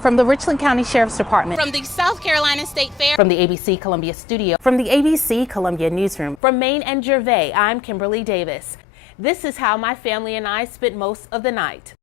From the Richland County Sheriff's Department. From the South Carolina State Fair. From the ABC Columbia studio. From the ABC Columbia newsroom. From Maine and Gervais, I'm Kimberlei Davis. This is how my family and I spent most of the night.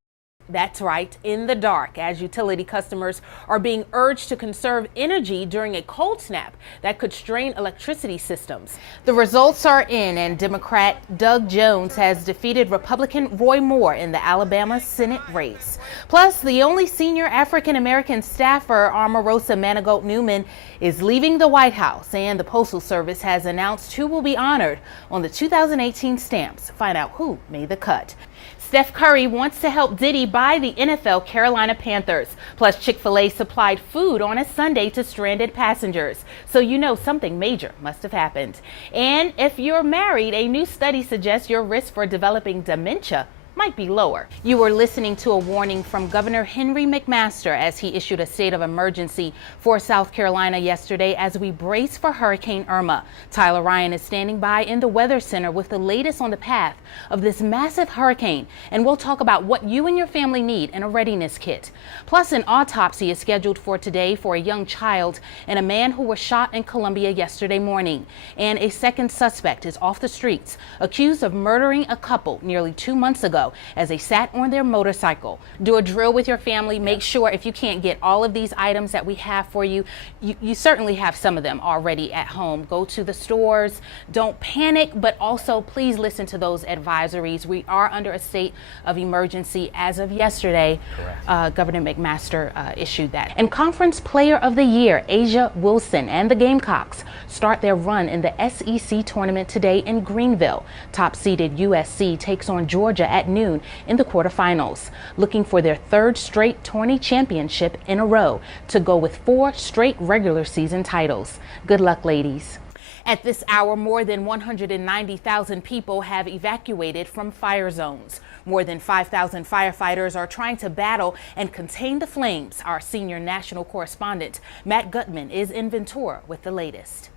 That's right, in the dark, as utility customers are being urged to conserve energy during a cold snap that could strain electricity systems. The results are in, and Democrat Doug Jones has defeated Republican Roy Moore in the Alabama Senate race. Plus, the only senior African-American staffer, Omarosa Manigault Newman, is leaving the White House, and the Postal Service has announced who will be honored on the 2018 stamps. Find out who made the cut. Steph Curry wants to help Diddy buy the NFL Carolina Panthers. Plus, Chick-fil-A supplied food on a Sunday to stranded passengers. So you know something major must have happened. And if you're married, a new study suggests your risk for developing dementia might be lower. You were listening to a warning from Governor Henry McMaster as he issued a state of emergency for South Carolina yesterday as we brace for Hurricane Irma. Tyler Ryan is standing by in the Weather Center with the latest on the path of this massive hurricane, and we'll talk about what you and your family need in a readiness kit. Plus, an autopsy is scheduled for today for a young child and a man who was shot in Columbia yesterday morning. And a second suspect is off the streets, accused of murdering a couple nearly 2 months ago as they sat on their motorcycle. Do a drill with your family. Make sure if you can't get all of these items that we have for you, you certainly have some of them already at home. Go to the stores. Don't panic, but also please listen to those advisories. We are under a state of emergency as of yesterday. Governor McMaster issued that. And Conference Player of the Year, Asia Wilson and the Gamecocks start their run in the SEC tournament today in Greenville. Top-seeded USC takes on Georgia at noon in the quarterfinals, looking for their third straight tourney championship in a row to go with 4 straight regular season titles. Good luck, ladies. At this hour, more than 190,000 people have evacuated from fire zones. More than 5,000 firefighters are trying to battle and contain the flames. Our senior national correspondent, Matt Gutman, is in Ventura with the latest.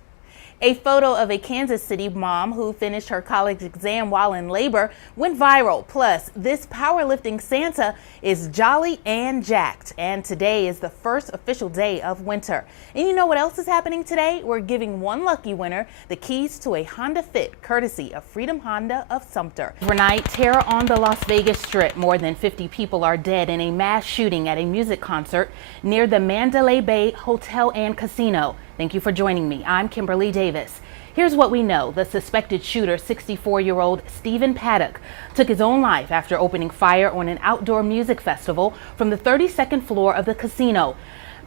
A photo of a Kansas City mom who finished her college exam while in labor went viral. Plus, this powerlifting Santa is jolly and jacked. And today is the first official day of winter. And you know what else is happening today? We're giving one lucky winner the keys to a Honda Fit, courtesy of Freedom Honda of Sumter. Overnight, terror on the Las Vegas Strip. More than 50 people are dead in a mass shooting at a music concert near the Mandalay Bay Hotel and Casino. Thank you for joining me. I'm Kimberlei Davis. Here's what we know. The suspected shooter, 64-year-old Stephen Paddock, took his own life after opening fire on an outdoor music festival from the 32nd floor of the casino.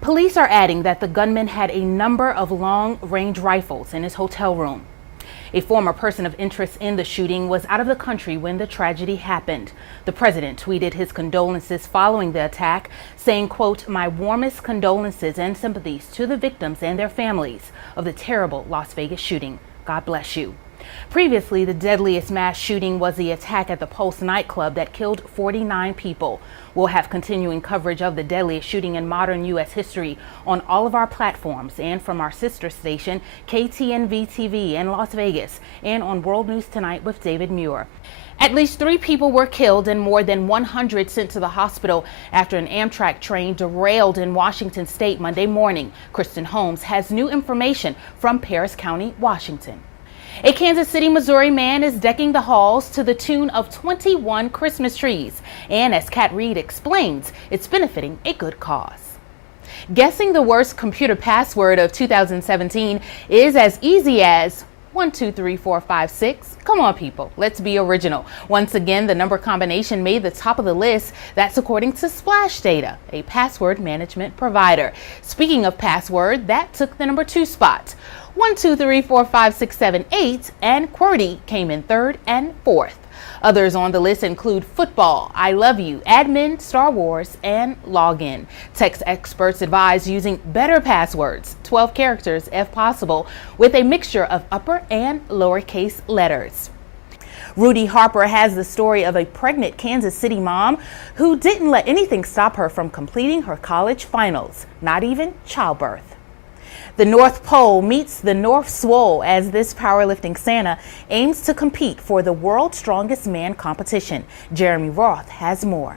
Police are adding that the gunman had a number of long-range rifles in his hotel room. A former person of interest in the shooting was out of the country when the tragedy happened. The president tweeted his condolences following the attack, saying, quote, "My warmest condolences and sympathies to the victims and their families of the terrible Las Vegas shooting. God bless you." Previously, the deadliest mass shooting was the attack at the Pulse nightclub that killed 49 people. We'll have continuing coverage of the deadliest shooting in modern U.S. history on all of our platforms and from our sister station, KTNV-TV in Las Vegas, and on World News Tonight with David Muir. At least 3 people were killed and more than 100 sent to the hospital after an Amtrak train derailed in Washington State Monday morning. Kristen Holmes has new information from Paris County, Washington. A Kansas City, Missouri man is decking the halls to the tune of 21 Christmas trees. And as Kat Reed explains, it's benefiting a good cause. Guessing the worst computer password of 2017 is as easy as 1, 2, 3, 4, 5, 6. Come on, people, let's be original. Once again, the number combination made the top of the list. That's according to Splash Data, a password management provider. Speaking of password, that took the number 2 spot. 1, 2, 3, 4, 5, 6, 7, 8, and QWERTY came in 3rd and 4th. Others on the list include football, I love you, admin, Star Wars, and login. Tech experts advise using better passwords, 12 characters if possible, with a mixture of upper and lowercase letters. Rudy Harper has the story of a pregnant Kansas City mom who didn't let anything stop her from completing her college finals, not even childbirth. The North Pole meets the North Swole as this powerlifting Santa aims to compete for the World's Strongest Man competition. Jeremy Roth has more.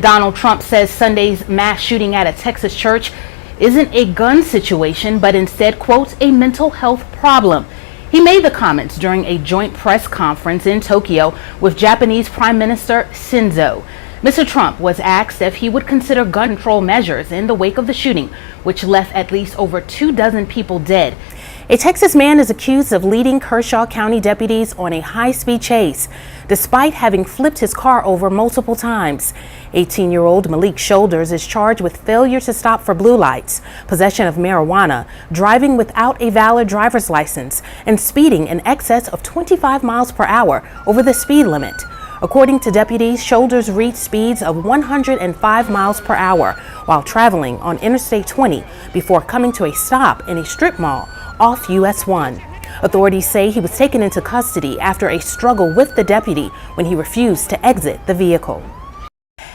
Donald Trump says Sunday's mass shooting at a Texas church isn't a gun situation, but instead, quote, a mental health problem. He made the comments during a joint press conference in Tokyo with Japanese Prime Minister Shinzo. Mr. Trump was asked if he would consider gun control measures in the wake of the shooting, which left at least over 24 people dead. A Texas man is accused of leading Kershaw County deputies on a high-speed chase, despite having flipped his car over multiple times. 18-year-old Malik Shoulders is charged with failure to stop for blue lights, possession of marijuana, driving without a valid driver's license, and speeding in excess of 25 miles per hour over the speed limit. According to deputies, Shoulders reached speeds of 105 miles per hour while traveling on Interstate 20 before coming to a stop in a strip mall off US 1. Authorities say he was taken into custody after a struggle with the deputy when he refused to exit the vehicle.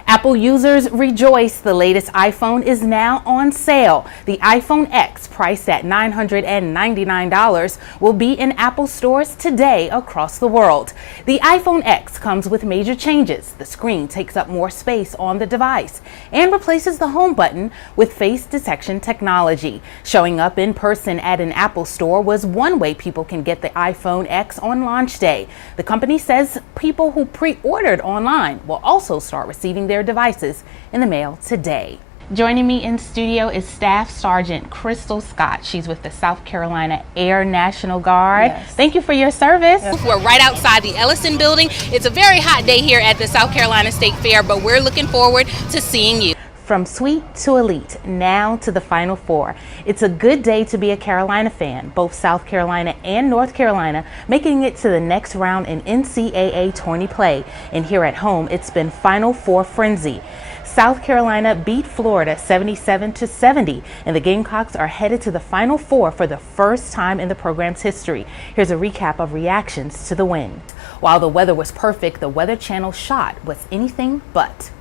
Apple users rejoice. The latest iPhone is now on sale. The iPhone X, priced at $999, will be in Apple stores today across the world. The iPhone X comes with major changes. The screen takes up more space on the device and replaces the home button with face detection technology. Showing up in person at an Apple store was one way people can get the iPhone X on launch day. The company says people who pre-ordered online will also start receiving their devices in the mail today. Joining me in studio is Staff Sergeant Crystal Scott. She's with the South Carolina Air National Guard. Yes. Thank you for your service. We're right outside the Ellison building. It's a very hot day here at the South Carolina State Fair, but we're looking forward to seeing you. From sweet to elite, now to the Final Four. It's a good day to be a Carolina fan. Both South Carolina and North Carolina making it to the next round in NCAA tourney play. And here at home, it's been Final Four frenzy. South Carolina beat Florida 77-70, and the Gamecocks are headed to the Final Four for the first time in the program's history. Here's a recap of reactions to the win. While the weather was perfect, the Weather Channel shot was anything but.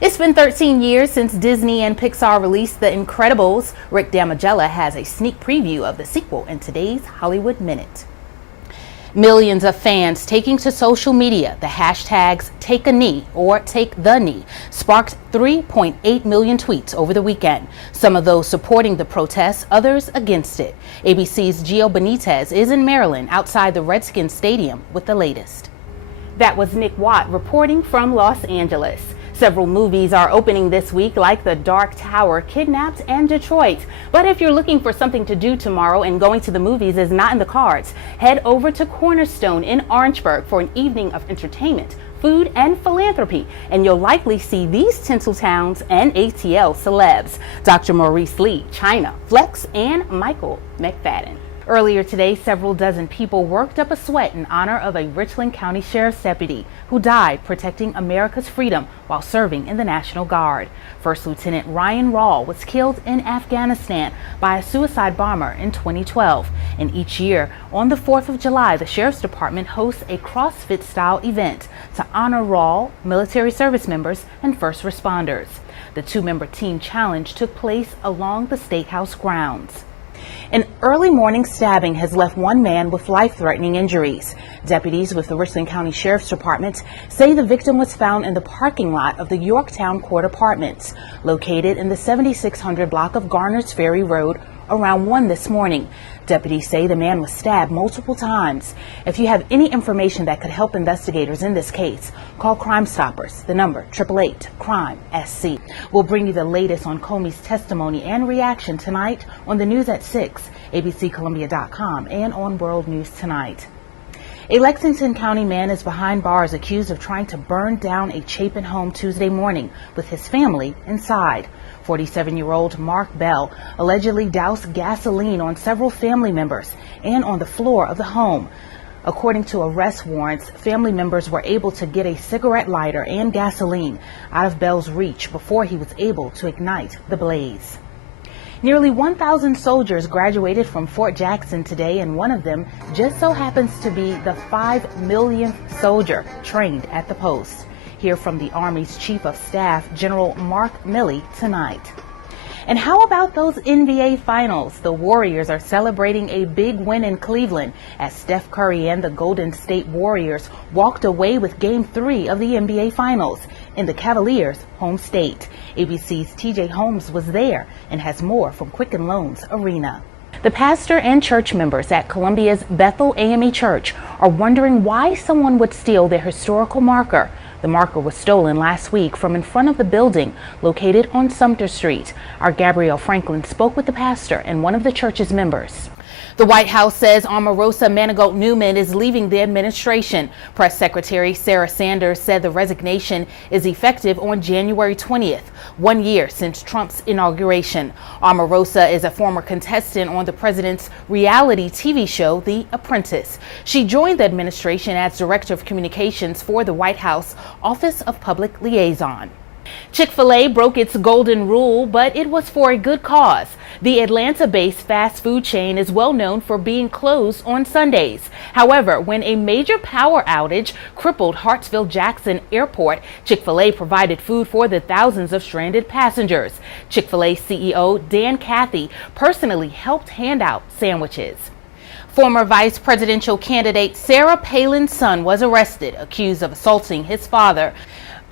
It's been 13 years since Disney and Pixar released The Incredibles. Rick Damigella has a sneak preview of the sequel in today's Hollywood Minute. Millions of fans taking to social media. The hashtags Take a Knee or Take the Knee sparked 3.8 million tweets over the weekend. Some of those supporting the protests, others against it. ABC's Gio Benitez is in Maryland outside the Redskins Stadium with the latest. That was Nick Watt reporting from Los Angeles. Several movies are opening this week, like The Dark Tower, Kidnapped, and Detroit. But if you're looking for something to do tomorrow and going to the movies is not in the cards, head over to Cornerstone in Orangeburg for an evening of entertainment, food, and philanthropy. And you'll likely see these Tinseltowns and ATL celebs: Dr. Maurice Lee, China, Flex, and Michael McFadden. Earlier today, several dozen people worked up a sweat in honor of a Richland County Sheriff's deputy who died protecting America's freedom while serving in the National Guard. First Lieutenant Ryan Rawl was killed in Afghanistan by a suicide bomber in 2012. And each year, on the 4th of July, the Sheriff's Department hosts a CrossFit-style event to honor Rawl, military service members, and first responders. The two-member team challenge took place along the State House grounds. An early morning stabbing has left one man with life-threatening injuries. Deputies with the Richland County Sheriff's Department say the victim was found in the parking lot of the Yorktown Court Apartments, located in the 7600 block of Garner's Ferry Road, around 1 this morning. Deputies say the man was stabbed multiple times. If you have any information that could help investigators in this case, call Crime Stoppers. The number 888-CRIME-SC. We'll bring you the latest on Comey's testimony and reaction tonight on the news at 6, abccolumbia.com, and on World News Tonight. A Lexington County man is behind bars accused of trying to burn down a Chapin home Tuesday morning with his family inside. 47-year-old Mark Bell allegedly doused gasoline on several family members and on the floor of the home. According to arrest warrants, family members were able to get a cigarette lighter and gasoline out of Bell's reach before he was able to ignite the blaze. Nearly 1,000 soldiers graduated from Fort Jackson today, and one of them just so happens to be the 5 millionth soldier trained at the post. Hear from the Army's Chief of Staff, General Mark Milley, tonight. And how about those NBA Finals? The Warriors are celebrating a big win in Cleveland as Steph Curry and the Golden State Warriors walked away with Game 3 of the NBA Finals in the Cavaliers' home state. ABC's TJ Holmes was there and has more from Quicken Loans Arena. The pastor and church members at Columbia's Bethel AME Church are wondering why someone would steal their historical marker. The marker was stolen last week from in front of the building located on Sumter Street. Our Gabrielle Franklin spoke with the pastor and one of the church's members. The White House says Omarosa Manigault Newman is leaving the administration. Press Secretary Sarah Sanders said the resignation is effective on January 20th, 1 year since Trump's inauguration. Omarosa is a former contestant on the president's reality TV show, The Apprentice. She joined the administration as Director of Communications for the White House Office of Public Liaison. Chick-fil-A broke its golden rule, but it was for a good cause. The Atlanta-based fast food chain is well known for being closed on Sundays. However, when a major power outage crippled Hartsfield-Jackson Airport, Chick-fil-A provided food for the thousands of stranded passengers. Chick-fil-A CEO Dan Cathy personally helped hand out sandwiches. Former vice presidential candidate Sarah Palin's son was arrested, accused of assaulting his father.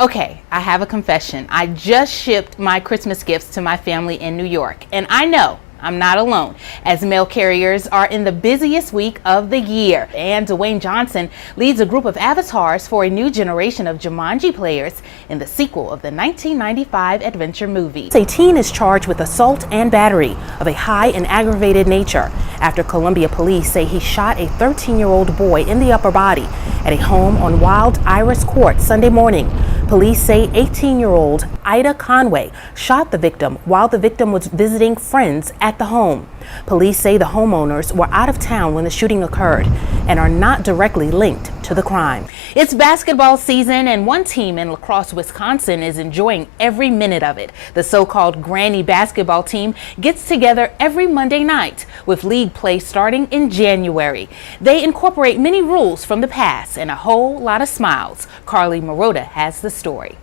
Okay, I have a confession. I just shipped my Christmas gifts to my family in New York, and I know I'm not alone, as mail carriers are in the busiest week of the year. And Dwayne Johnson leads a group of avatars for a new generation of Jumanji players in the sequel of the 1995 adventure movie. A teen is charged with assault and battery of a high and aggravated nature after Columbia police say he shot a 13-year-old boy in the upper body at a home on Wild Iris Court Sunday morning. Police say 18-year-old Ida Conway shot the victim while the victim was visiting friends at the home. Police say the homeowners were out of town when the shooting occurred and are not directly linked to the crime. It's basketball season, and one team in La Crosse, Wisconsin is enjoying every minute of it. The so-called Granny basketball team gets together every Monday night with league play starting in January. They incorporate many rules from the past and a whole lot of smiles. Carly Marotta has the story.